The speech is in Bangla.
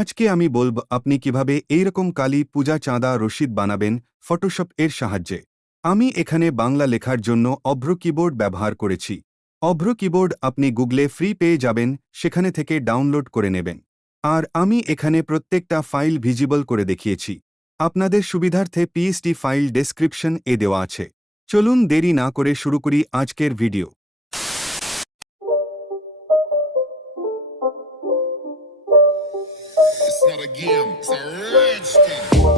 আজকে আমি বলব আপনি কিভাবে এইরকম কালী পূজা চাঁদা রসিদ বানাবেন ফটোশপ এর সাহায্যে। আমি এখানে বাংলা লেখার জন্য অভ্র কিবোর্ড ব্যবহার করেছি। অভ্র কিবোর্ড আপনি গুগলে ফ্রি পেয়ে যাবেন, সেখানে থেকে ডাউনলোড করে নেবেন। আর আমি এখানে প্রত্যেকটা ফাইল ভিজিবল করে দেখিয়েছি। আপনাদের সুবিধার্থে পিএসটি ফাইল ডেসক্রিপশন এ দেওয়া আছে। চলুন দেরি না করে শুরু করি আজকের video. It's not a game, it's a rich thing.